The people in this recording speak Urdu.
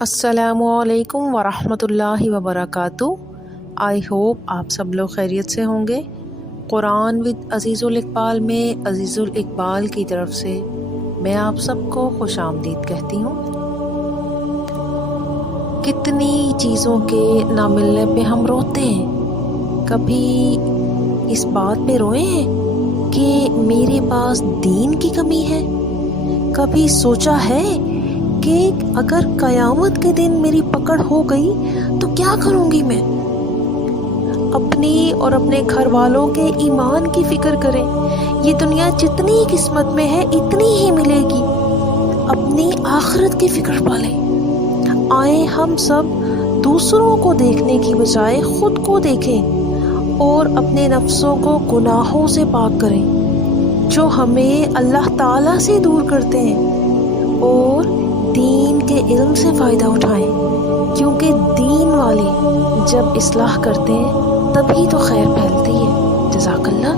السلام علیکم ورحمۃ اللہ وبرکاتہ۔ آئی ہوپ آپ سب لوگ خیریت سے ہوں گے۔ قرآن ود عزیز الاقبال میں عزیز الاقبال کی طرف سے میں آپ سب کو خوش آمدید کہتی ہوں۔ کتنی چیزوں کے نہ ملنے پہ ہم روتے ہیں۔ کبھی اس بات پہ روئے ہیں کہ میرے پاس دین کی کمی ہے؟ کبھی سوچا ہے کہ اگر قیامت کے دن میری پکڑ ہو گئی تو کیا کروں گی میں؟ اپنی اور اپنے گھر والوں کے ایمان کی فکر کریں۔ یہ دنیا جتنی قسمت میں ہے اتنی ہی ملے گی۔ اپنی آخرت کی فکر پالیں۔ آئیں ہم سب دوسروں کو دیکھنے کی بجائے خود کو دیکھیں اور اپنے نفسوں کو گناہوں سے پاک کریں جو ہمیں اللہ تعالیٰ سے دور کرتے ہیں، اور دین کے علم سے فائدہ اٹھائیں، کیونکہ دین والے جب اصلاح کرتے ہیں تبھی تو خیر پھیلتی ہے۔ جزاک اللہ۔